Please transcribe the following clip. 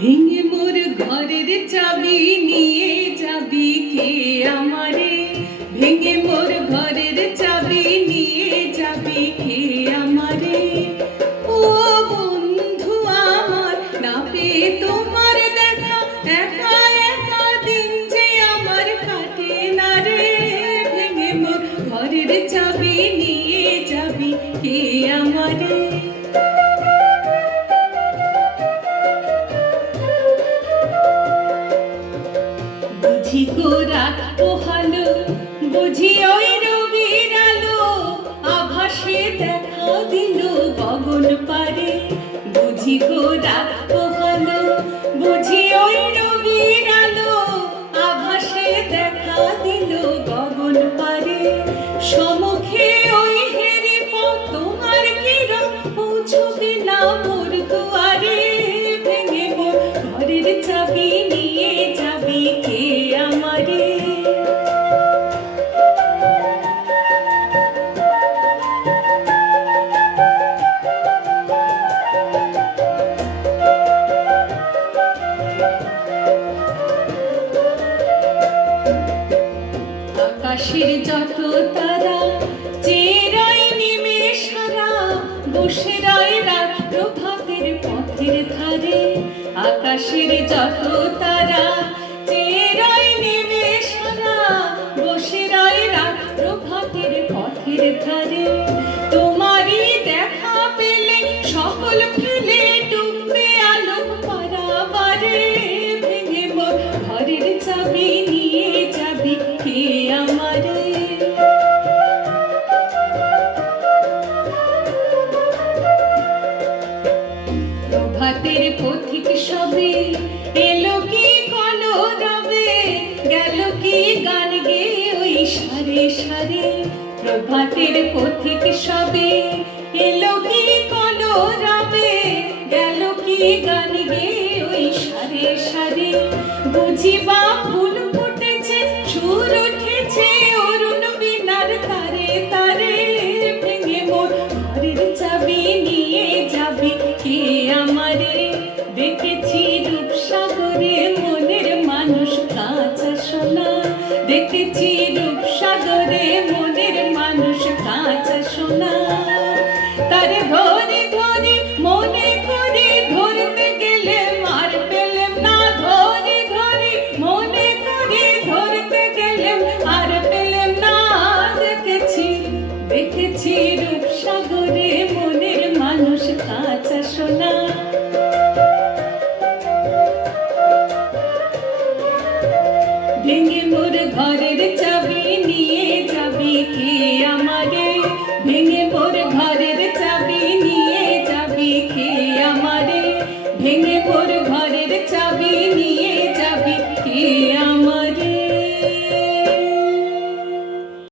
ভেঙে মোর ঘরের চাবি নিয়ে যাবি কে আমারে, ভেঙে মোর ঘরের চাবি নিয়ে যাবি কে আমারে। ও বন্ধু আমার, না পেয়ে তোমার দেখা, একা একা দিন যে আমার কাটে না রে। ভেঙে মোর ঘরের চাবি নিয়ে যাবি কে আমারে। বুঝি গো রাত পোহালো, বুঝি ওই রবির আলো, আভাসে দেখা দিল গগন পারে। বুঝি গো রাত পোহালো, বুঝি ওই রবির আলো, আভাসে দেখা দিল গগন পারে। সমুখে ওই হেরি পথ তোমার কিরণ পৌঁছবে না মোর দুয়ারে। ভেঙে মোর ঘরের চাবি নিয়ে যাবি কে আমারে। আকাশের যত তারা চেয়ে রয় নিমেষ হারা, বসে রয় রাত প্রভাতের পথের ধারে। আকাশের যত তারা চেয়ে রয় নিমেষ হারা, বসে রয় রাত প্রভাতের পথের ধারে। তোমারই দেখা পেলে সকল ফেলে ডুববে আলোক পারাবারে। ভেঙে মোর ঘরের চাবি নিয়ে যাবি কে আমারে। প্রভাতের পথিক সবে এলো কি কলরবে, গেল কি গান গেয়ে ওই সারে সারে। প্রভাতের পথিক সবে এলো কি কলরবে, গেল কি গান গেয়ে ওই সারে সারে। বুঝি বা ফুল ফুটেছে, সুর উঠেছে অরুণ বীণার তারে তারে। ভেঙে মোর ঘরের চাবি নিয়ে যাবি কে আমারে। দেখেছি রূপসাগরে মনের মানুষ কাঁচা সোনা, দেখেছি রূপসাগরে মনের মানুষ কাঁচা সোনা। তারে ধরে ধরে মনে করে ধরতে গেলে মার পেলেম না, ধরে ধরে মনে করে ধরতে গেলেম আর পেলেম না। দেখেছি দেখেছি রূপসাগরে মনের মানুষ কাঁচা সোনা। ভেঙে মোর ঘরের চাবি